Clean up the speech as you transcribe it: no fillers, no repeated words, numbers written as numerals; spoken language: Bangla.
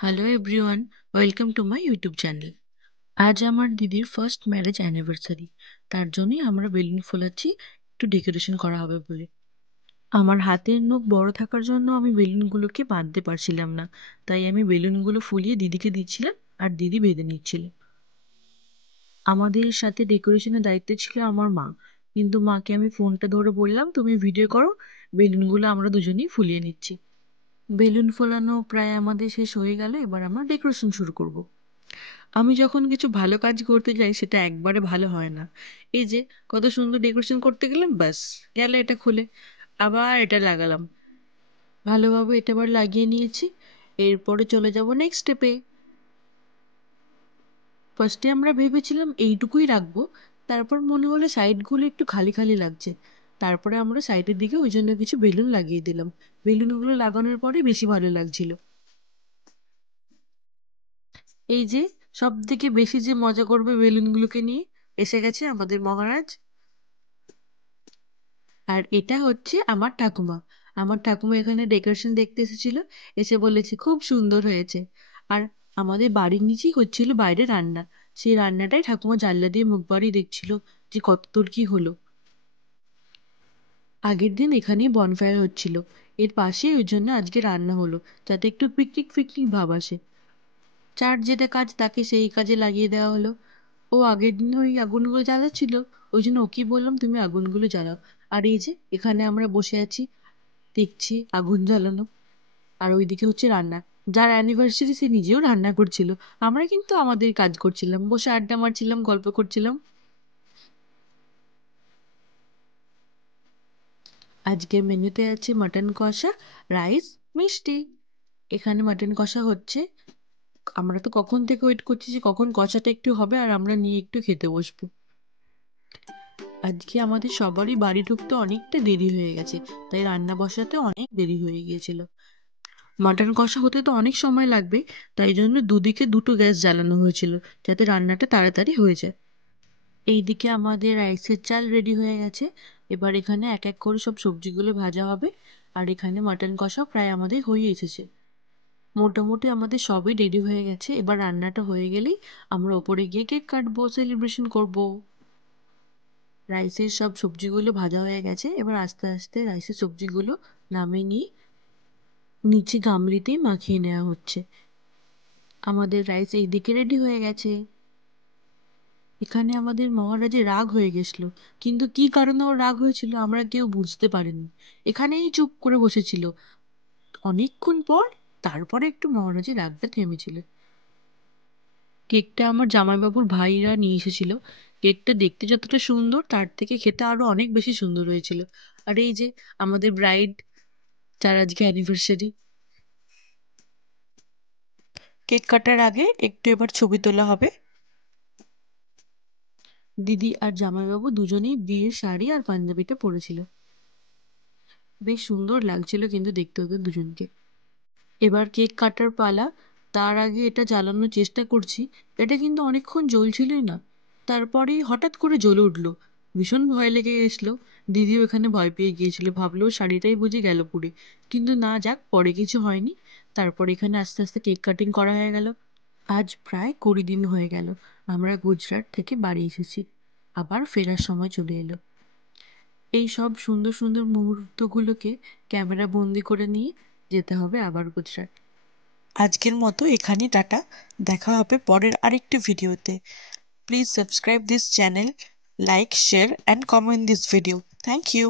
Hello everyone, welcome to my YouTube channel. আজ আমার দিদির ফার্স্ট ম্যারেজ অ্যানিভার্সারি, তার জন্যই আমরা বেলুন ফোলাচ্ছি, একটু ডেকোরেশন করা হবে বলে। আমার হাতের নখ বড় থাকার জন্য আমি বেলুনগুলোকে বাঁধতে পারছিলাম না, তাই আমি বেলুনগুলো ফুলিয়ে দিদিকে দিচ্ছিলাম আর দিদি বেঁধে নিচ্ছিল। আমাদের সাথে ডেকোরেশনের দায়িত্বে ছিল আমার মা, কিন্তু মাকে আমি ফোনটা ধরে বললাম তুমি ভিডিও করো, বেলুনগুলো আমরা দুজনেই ফুলিয়ে নিচ্ছি। বেলুন ফোলানো প্রায় আমাদের শেষ হয়ে গেল, এবার আমরা ডেকোরেশন শুরু করব। আমি যখন কিছু ভালো কাজ করতে যাই সেটা একবারে ভালো হয় না। এই যে কত সুন্দর ডেকোরেশন করতে গেলাম, ব্যাস গেল এটা খুলে, আবার এটা লাগালাম। ভালোভাবে এটা আবার লাগিয়ে নিয়েছি, এরপরে চলে যাব নেক্সট স্টেপে। ফার্স্টে আমরা ভেবেছিলাম এইটুকুই রাখবো, তারপর মনে হলো সাইডগুলো একটু খালি খালি লাগছে, তারপরে আমরা সাইডের দিকে ওই জন্য কিছু বেলুন লাগিয়ে দিলাম। বেলুনগুলো লাগানোর পরে বেশি ভালো লাগছিল। এই যে সব থেকে বেশি যে মজা করবে বেলুনগুলোকে নিয়ে, এসে গেছে আমাদের মহারাজ। আর এটা হচ্ছে আমার ঠাকুমা। আমার ঠাকুমা এখানে ডেকোরেশন দেখতে এসেছিল, এসে বলেছে খুব সুন্দর হয়েছে। আর আমাদের বাড়ির নিচেই হচ্ছিল বাইরে রান্না, সেই রান্নাটাই ঠাকুমা জানলা দিয়ে মুখ বাড়িয়ে দেখছিল যে কতদূর কি হলো। আগের দিন এখানেই বনফায়ার হচ্ছিল, এর পাশেই, ওই জন্য আজকে রান্না হলো, যাতে একটু পিকনিক পিকনিক ভাব আসে। যার যেটা কাজ তাকে সেই কাজে লাগিয়ে দেওয়া হলো। ও আগের দিন ওই আগুনগুলো জ্বালাচ্ছিল, ওই জন্য ওকে বললাম তুমি আগুনগুলো জ্বালাও। আর এই যে এখানে আমরা বসে আছি, দেখছি আগুন জ্বালানো, আর ওইদিকে হচ্ছে রান্না। যার অ্যানিভার্সারি সে নিজেও রান্না করছিল, আমরা কিন্তু আমাদের কাজ করছিলাম, বসে আড্ডা মারছিলাম, গল্প করছিলাম। আজকের মেনুতে আছে মাটন কষা, রাইস, মিষ্টি। এখানে মাটন কষা হচ্ছে, আমরা তো কখন থেকে ওয়েট করছি যে কখন কষাটা একটু হবে আর আমরা নিয়ে একটু খেতে বসবো। আজকে আমাদের সবারই বাড়ি ঢুকতে অনেকটা দেরি হয়ে গেছে, তাই রান্না বসাতে অনেক দেরি হয়ে গিয়েছিল। মাটন কষা হতে তো অনেক সময় লাগবে, তাই জন্য দুদিকে দুটো গ্যাস জ্বালানো হয়েছিল, যাতে রান্নাটা তাড়াতাড়ি হয়ে যায়। এইদিকে আমাদের রাইসের চাল রেডি হয়ে গেছে, এবার এখানে এক এক করে সব সবজিগুলো ভাজা হবে। আর এখানে মাটন কষাও প্রায় আমাদের হয়ে এসেছে। মোটামুটি আমাদের সবই রেডি হয়ে গেছে, এবার রান্নাটা হয়ে গেলেই আমরা ওপরে গিয়ে কেক কাটবো, সেলিব্রেশন করবো। রাইসের সব সবজিগুলো ভাজা হয়ে গেছে, এবার আস্তে আস্তে রাইসের সবজিগুলো নামিয়ে নিয়ে নিচে গামলিতেই মাখিয়ে নেওয়া হচ্ছে। আমাদের রাইস এইদিকে রেডি হয়ে গেছে। এখানে আমাদের মহারাজের রাগ হয়ে গেছিল, কিন্তু কি কারণে ওর রাগ হয়েছিল আমরা কেউ বুঝতে পারিনি। এখানেই চুপ করে বসেছিল অনেকক্ষণ পর, তারপরে একটু মহারাজের রাগটা থেমেছিল। কেকটা আমার জামাইবাবুর ভাইরা নিয়ে এসেছিল। কেকটা দেখতে যতটা সুন্দর, তার থেকে খেতে আরো অনেক বেশি সুন্দর হয়েছিল। আর এই যে আমাদের ব্রাইড, যার আজকে অ্যানিভার্সারি। কেক কাটার আগে একটু এবার ছবি তোলা হবে। দিদি আর জামাইবাবু দুজনেই বিয়ের শাড়ি আর পাঞ্জাবিটা পরেছিল, বেশ সুন্দর লাগছিল কিন্তু দেখতে ওদের দুজনকে। এবার কেক কাটার পালা। তার আগে এটা জ্বালানোর চেষ্টা করছি, এটা কিন্তু অনেকক্ষণ জ্বলছিলই না, তারপরেই হঠাৎ করে জ্বলে উঠলো। ভীষণ ভয় লেগে গেছিলো, দিদিও এখানে ভয় পেয়ে গিয়েছিল, ভাবলো শাড়িটাই বুঝি গেল পুড়ে। কিন্তু না, যাক, পরে কিছু হয়নি। তারপর এখানে আস্তে আস্তে কেক কাটিং করা হয়ে গেল। আজ প্রায় 20 দিন হয়ে গেল আমরা গুজরাট থেকে বাড়ি এসেছি, আবার ফেরার সময় চলে এলো। এই সব সুন্দর সুন্দর মুহূর্তগুলোকে ক্যামেরা বন্দি করে নিয়ে যেতে হবে আবার গুজরাট। আজকের মতো এখানেই টাটা, দেখা হবে পরের আরেকটি ভিডিওতে। Please subscribe this channel, like, share and comment this video. Thank you.